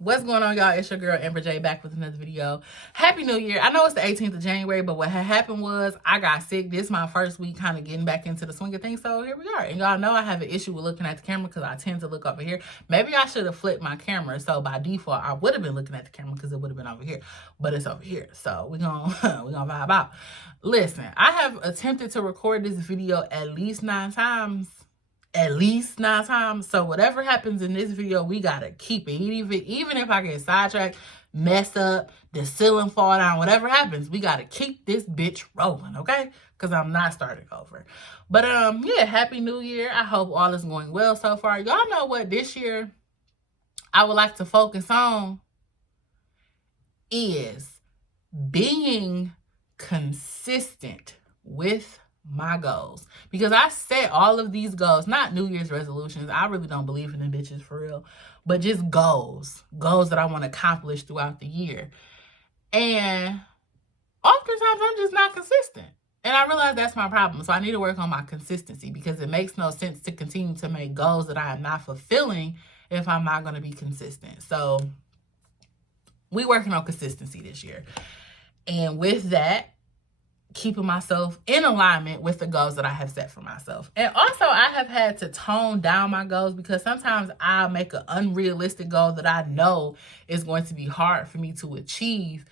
What's going on, y'all? It's your girl Amber J back with another video. Happy New Year. I know it's the 18th of January, but what had happened was I got sick. This is my first week kind of getting back into the swing of things, so here we are. And y'all know I have an issue with looking at the camera because I tend to look over here. Maybe I should have flipped my camera, so by default I would have been looking at the camera because it would have been over here, but it's over here. So we're gonna vibe out. Listen, I have attempted to record this video at least 9 times. So whatever happens in this video, we gotta keep it. Even if I get sidetracked, mess up, the ceiling fall down, whatever happens, we gotta keep this bitch rolling, okay? Because I'm not starting over. But yeah, Happy New Year. I hope all is going well so far. Y'all know what this year I would like to focus on is being consistent with my goals, because I set all of these goals, not New Year's resolutions. I really don't believe in them bitches for real, but just goals that I want to accomplish throughout the year. And oftentimes I'm just not consistent, and I realize that's my problem. So I need to work on my consistency, because it makes no sense to continue to make goals that I am not fulfilling if I'm not going to be consistent. So we working on consistency this year, and with that, keeping myself in alignment with the goals that I have set for myself. And also, I have had to tone down my goals, because sometimes I'll make an unrealistic goal that I know is going to be hard for me to achieve,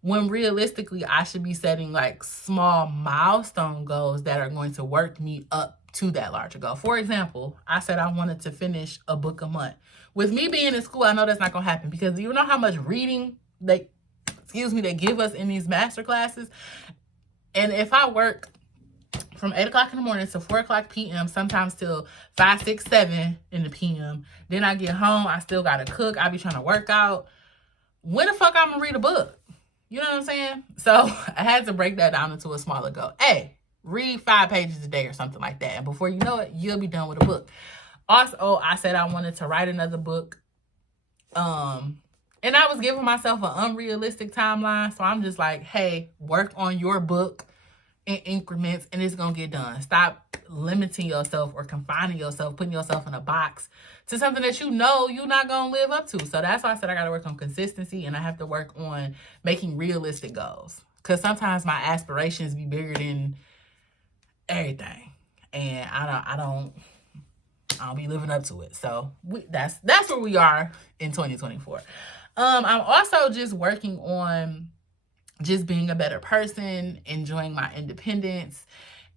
when realistically I should be setting like small milestone goals that are going to work me up to that larger goal. For example, I said I wanted to finish a book a month. With me being in school, I know that's not going to happen, because you know how much reading they give us in these master classes. And if I work from 8 o'clock in the morning to 4 o'clock p.m., sometimes till 5, 6, 7 in the p.m., then I get home, I still got to cook, I be trying to work out. When the fuck I'm going to read a book? You know what I'm saying? So I had to break that down into a smaller goal. Hey, read 5 pages a day or something like that. And before you know it, you'll be done with a book. Also, I said I wanted to write another book. And I was giving myself an unrealistic timeline. So I'm just like, hey, work on your book in increments and it's going to get done. Stop limiting yourself or confining yourself, putting yourself in a box to something that you know you're not going to live up to. So that's why I said I got to work on consistency, and I have to work on making realistic goals. Because sometimes my aspirations be bigger than everything. And I don't be living up to it. So that's where we are in 2024. I'm also just working on just being a better person, enjoying my independence,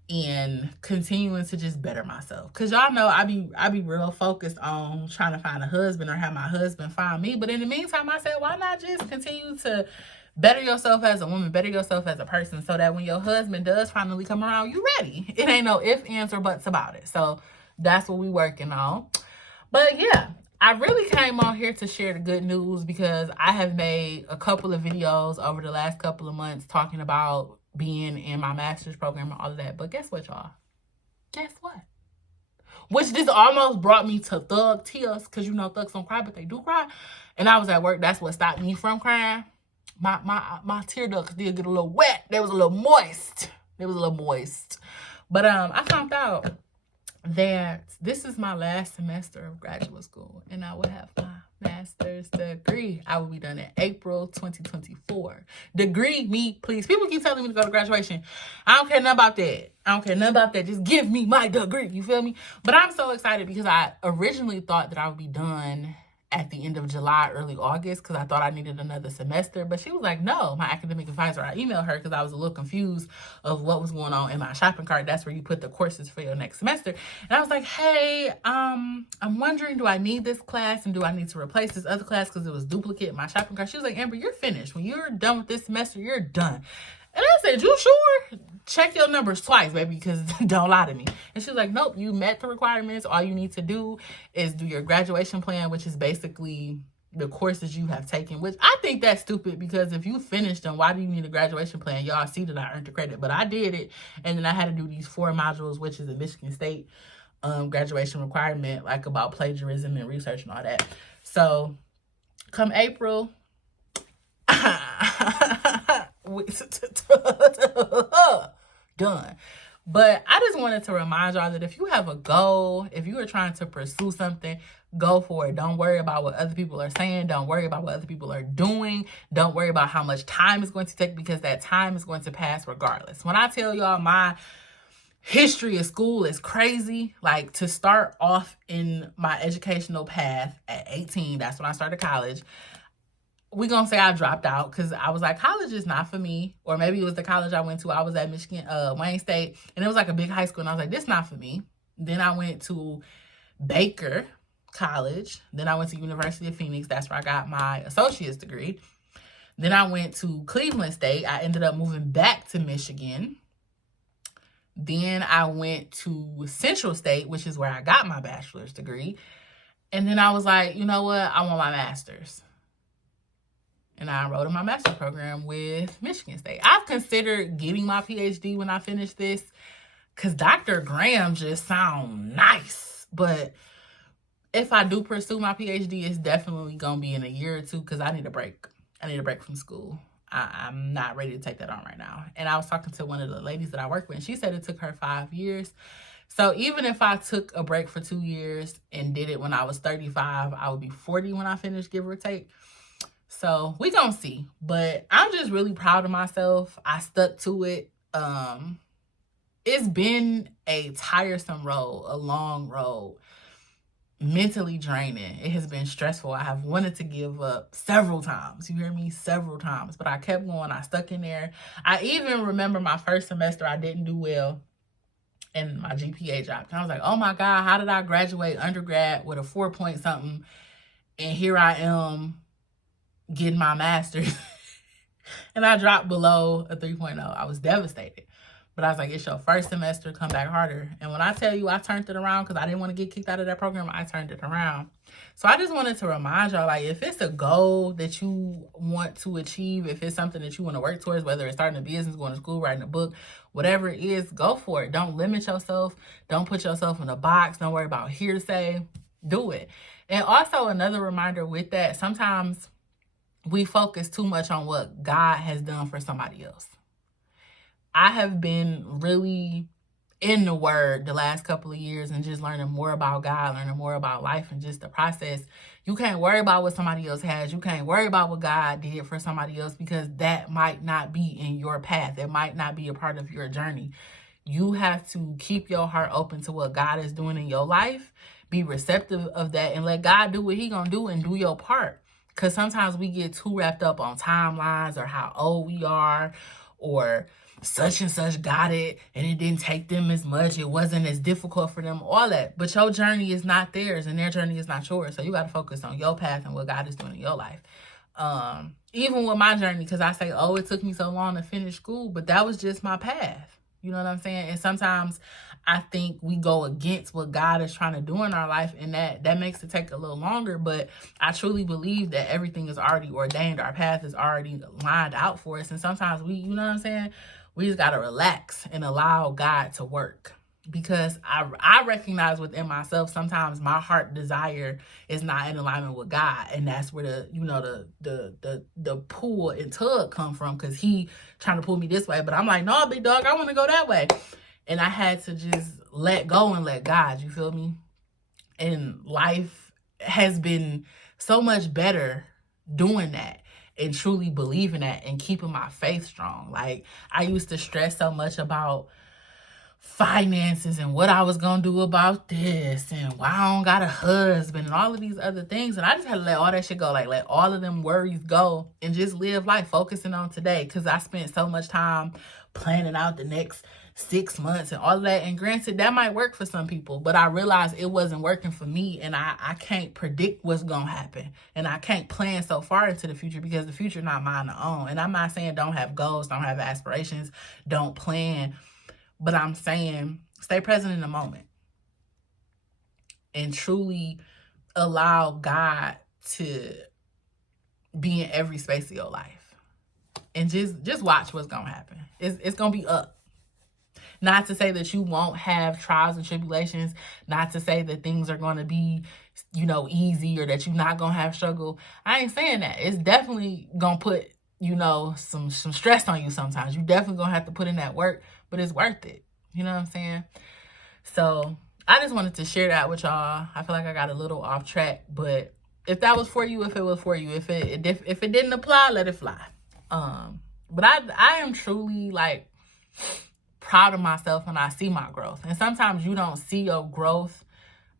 and continuing to just better myself. Cause y'all know I be real focused on trying to find a husband or have my husband find me. But in the meantime, I said, why not just continue to better yourself as a woman, better yourself as a person, so that when your husband does finally come around, you ready. It ain't no ifs, ands, or buts about it. So that's what we working on. But yeah, I really came on here to share the good news, because I have made a couple of videos over the last couple of months talking about being in my master's program and all of that. But guess what, y'all? Guess what? Which this almost brought me to thug tears, because you know thugs don't cry, but they do cry. And I was at work. That's what stopped me from crying. My tear ducts did get a little wet. They was a little moist. But I found out that this is my last semester of graduate school, and I will have my master's degree. I will be done in April 2024. Degree me, please. People keep telling me to go to graduation. I don't care nothing about that. Just give me my degree. You feel me? But I'm so excited, because I originally thought that I would be done at the end of July, early August, because I thought I needed another semester. But she was like, no, my academic advisor, I emailed her because I was a little confused of what was going on in my shopping cart. That's where you put the courses for your next semester. And I was like, hey, I'm wondering, do I need this class, and do I need to replace this other class because it was duplicate in my shopping cart? She was like, Amber, you're finished. When you're done with this semester, you're done. And I said, you sure? Check your numbers twice, baby, because don't lie to me. And she was like, nope, you met the requirements. All you need to do is do your graduation plan, which is basically the courses you have taken, which I think that's stupid, because if you finished them, why do you need a graduation plan? Y'all see that I earned the credit, but I did it. And then I had to do these 4 modules, which is a Michigan State graduation requirement, like about plagiarism and research and all that. So come April, done. But I just wanted to remind y'all that if you have a goal, if you are trying to pursue something, go for it. Don't worry about what other people are saying. Don't worry about what other people are doing. Don't worry about how much time it's going to take, because that time is going to pass regardless. When I tell y'all my history of school is crazy, like to start off in my educational path at 18, that's when I started college. We're going to say I dropped out because I was like, college is not for me. Or maybe it was the college I went to. I was at Michigan, Wayne State, and it was like a big high school. And I was like, this is not for me. Then I went to Baker College. Then I went to University of Phoenix. That's where I got my associate's degree. Then I went to Cleveland State. I ended up moving back to Michigan. Then I went to Central State, which is where I got my bachelor's degree. And then I was like, you know what? I want my master's. And I enrolled in my master's program with Michigan State. I've considered getting my PhD when I finish this, because Dr. Graham just sounds nice. But if I do pursue my PhD, it's definitely going to be in a year or two, because I need a break. I need a break from school. I'm not ready to take that on right now. And I was talking to one of the ladies that I work with, and she said it took her 5 years. So even if I took a break for 2 years and did it when I was 35, I would be 40 when I finished, give or take. So we gonna see. But I'm just really proud of myself. I stuck to it. It's been a tiresome road, a long road, mentally draining. It has been stressful. I have wanted to give up several times. You hear me? Several times. But I kept going. I stuck in there. I even remember my first semester, I didn't do well, and my GPA dropped. And I was like, oh my God, how did I graduate undergrad with a 4 point something? And here I am getting my master's and I dropped below a 3.0. I was devastated. But I was like, it's your first semester, come back harder. And when I tell you I turned it around because I didn't want to get kicked out of that program, I turned it around. So I just wanted to remind y'all, like, if it's a goal that you want to achieve, if it's something that you want to work towards, whether it's starting a business, going to school, writing a book, whatever it is, go for it. Don't limit yourself. Don't put yourself in a box. Don't worry about hearsay. Do it. And also another reminder with that, sometimes we focus too much on what God has done for somebody else. I have been really in the Word the last couple of years and just learning more about God, learning more about life and just the process. You can't worry about what somebody else has. You can't worry about what God did for somebody else, because that might not be in your path. It might not be a part of your journey. You have to keep your heart open to what God is doing in your life. Be receptive of that and let God do what He gonna do and do your part. Because sometimes we get too wrapped up on timelines or how old we are, or such and such got it and it didn't take them as much. It wasn't as difficult for them, all that. But your journey is not theirs and their journey is not yours. So you got to focus on your path and what God is doing in your life. Even with my journey, because I say, oh, it took me so long to finish school, but that was just my path. You know what I'm saying? And sometimes I think we go against what God is trying to do in our life, and that makes it take a little longer. But I truly believe that everything is already ordained. Our path is already lined out for us. And sometimes we, you know what I'm saying? We just got to relax and allow God to work. Because I recognize within myself, sometimes my heart desire is not in alignment with God. And that's where the pull and tug come from, because He trying to pull me this way. But I'm like, no, big dog, I want to go that way. And I had to just let go and let God, you feel me? And life has been so much better doing that and truly believing that and keeping my faith strong. Like, I used to stress so much about finances and what I was gonna do about this and why I don't got a husband and all of these other things. And I just had to let all that shit go, like let all of them worries go and just live life focusing on today. Because I spent so much time planning out the next 6 months and all of that. And granted, that might work for some people, but I realized it wasn't working for me. And I can't predict what's gonna happen, and I can't plan so far into the future, because the future not mine to own. And I'm not saying don't have goals, don't have aspirations, don't plan. But I'm saying stay present in the moment and truly allow God to be in every space of your life. And just watch what's going to happen. It's going to be up. Not to say that you won't have trials and tribulations. Not to say that things are going to be, easy, or that you're not going to have struggle. I ain't saying that. It's definitely going to put, some stress on you sometimes. You definitely going to have to put in that work. But it's worth it. You know what I'm saying? So I just wanted to share that with y'all. I feel like I got a little off track, but if that was for you, if it was for you, if it didn't apply, let it fly. But I am truly like proud of myself when I see my growth. And sometimes you don't see your growth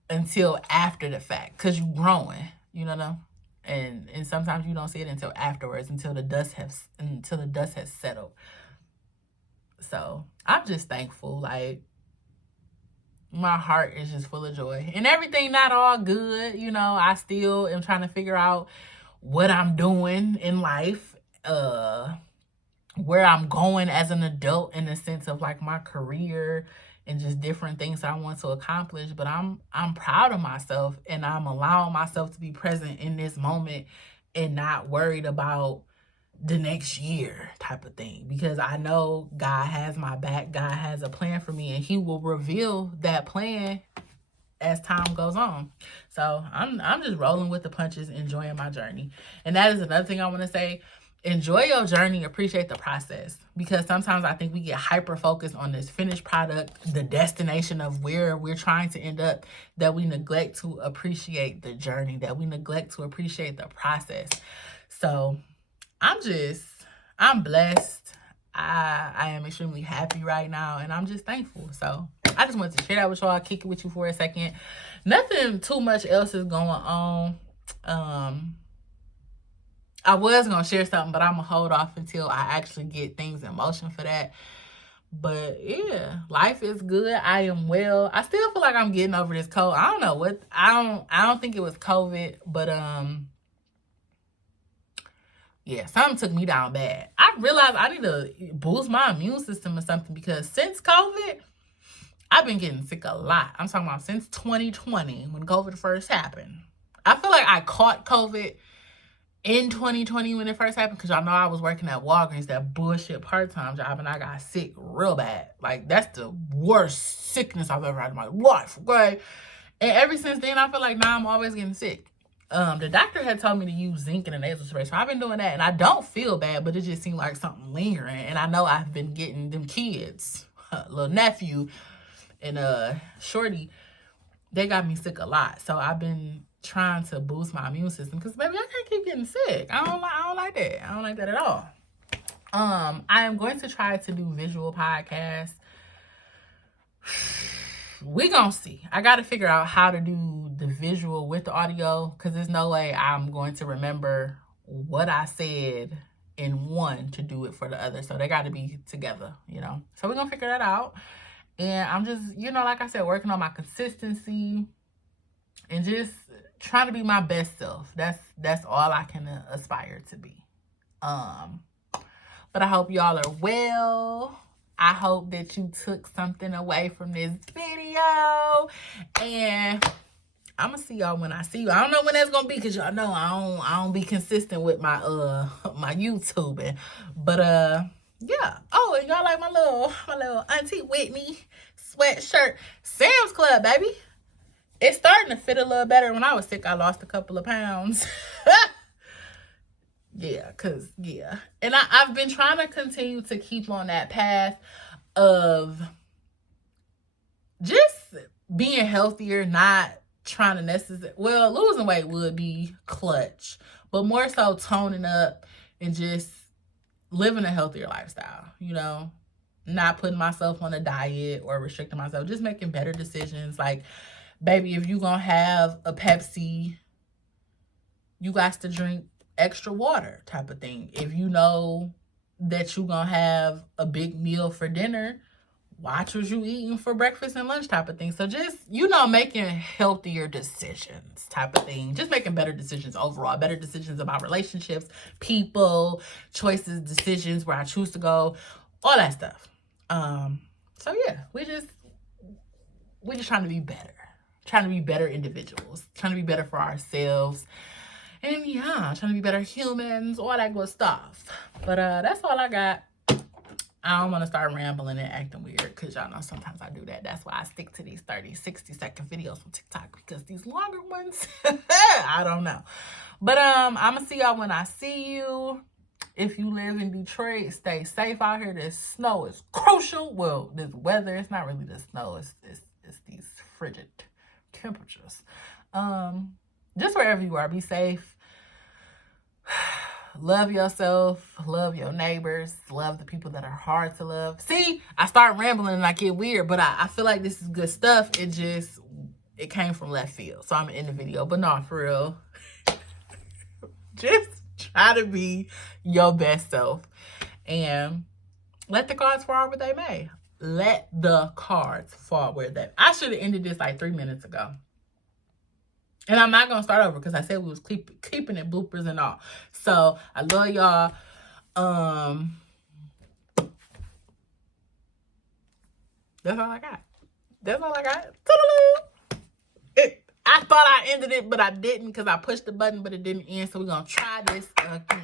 until after the fact, because you're growing, you know. And sometimes you don't see it until afterwards, until the dust has settled. So I'm just thankful. Like, my heart is just full of joy. And everything not all good, you know. I still am trying to figure out what I'm doing in life, where I'm going as an adult in the sense of like my career and just different things I want to accomplish. But I'm proud of myself, and I'm allowing myself to be present in this moment and not worried about the next year type of thing, because I know God has my back. God has a plan for me, and he will reveal that plan as time goes on. So I'm just rolling with the punches, enjoying my journey. And that is another thing I want to say. Enjoy your journey, appreciate the process, because sometimes I think we get hyper focused on this finished product, the destination of where we're trying to end up, that we neglect to appreciate the journey, that we neglect to appreciate the process. So I'm blessed. I am extremely happy right now, and I'm just thankful. So I just wanted to share that with y'all, kick it with you for a second. Nothing too much else is going on. I was going to share something, but I'm going to hold off until I actually get things in motion for that. But yeah, life is good. I am well. I still feel like I'm getting over this cold. I don't know what, I don't think it was COVID, but yeah, something took me down bad. I realized I need to boost my immune system or something, because since COVID, I've been getting sick a lot. I'm talking about since 2020, when COVID first happened. I feel like I caught COVID in 2020 when it first happened, because y'all know I was working at Walgreens, that bullshit part-time job, and I got sick real bad. Like, that's the worst sickness I've ever had in my life, okay? And ever since then, I feel like now I'm always getting sick. The doctor had told me to use zinc in a nasal spray, so I've been doing that, and I don't feel bad, but it just seemed like something lingering. And I know I've been getting them kids, little nephew and shorty, they got me sick a lot. So I've been trying to boost my immune system, because baby, I can't keep getting sick. I don't like that. I don't like that at all. I am going to try to do visual podcasts. We gonna see. I gotta figure out how to do the visual with the audio, because there's no way I'm going to remember what I said in one to do it for the other. So they got to be together, you know. So we're gonna figure that out. And I'm just, you know, like I said, working on my consistency and just trying to be my best self. That's all I can aspire to be. But I hope y'all are well. I hope that you took something away from this video. And I'm gonna see y'all when I see you. I don't know when that's gonna be, because y'all know I don't be consistent with my my YouTubing. But yeah. Oh, and y'all like my little Auntie Whitney sweatshirt. Sam's Club, baby. It's starting to fit a little better. When I was sick, I lost a couple of pounds. Yeah, yeah. And I've been trying to continue to keep on that path of just being healthier, not trying to necessarily, well, losing weight would be clutch, but more so toning up and just living a healthier lifestyle, you know, not putting myself on a diet or restricting myself, just making better decisions. Like, baby, if you gonna have a Pepsi, you got to drink extra water type of thing. If you know that you gonna have a big meal for dinner, watch what you eating for breakfast and lunch type of thing. So just, you know, making healthier decisions type of thing. Just making better decisions overall. Better decisions about relationships, people, choices, decisions, where I choose to go, all that stuff. So yeah, we just trying to be better. Trying to be better individuals. Trying to be better for ourselves. And yeah, trying to be better humans, all that good stuff. But that's all I got. I don't want to start rambling and acting weird, because y'all know sometimes I do that. That's why I stick to these 30, 60-second videos from TikTok, because these longer ones, I don't know. But I'm going to see y'all when I see you. If you live in Detroit, stay safe out here. This snow is crucial. Well, this weather, it's not really the snow. It's these frigid temperatures. Just wherever you are, be safe. Love yourself. Love your neighbors. Love the people that are hard to love. See, I start rambling and I get weird, but I feel like this is good stuff. It came from left field. So I'm going to end the video. But no, for real. Just try to be your best self. And let the cards fall where they may. Let the cards fall where they may. I should have ended this like 3 minutes ago. And I'm not going to start over because I said we was keeping it bloopers and all. So, I love y'all. That's all I got. That's all I got. I thought I ended it, but I didn't because I pushed the button, but it didn't end. So, we're going to try this again.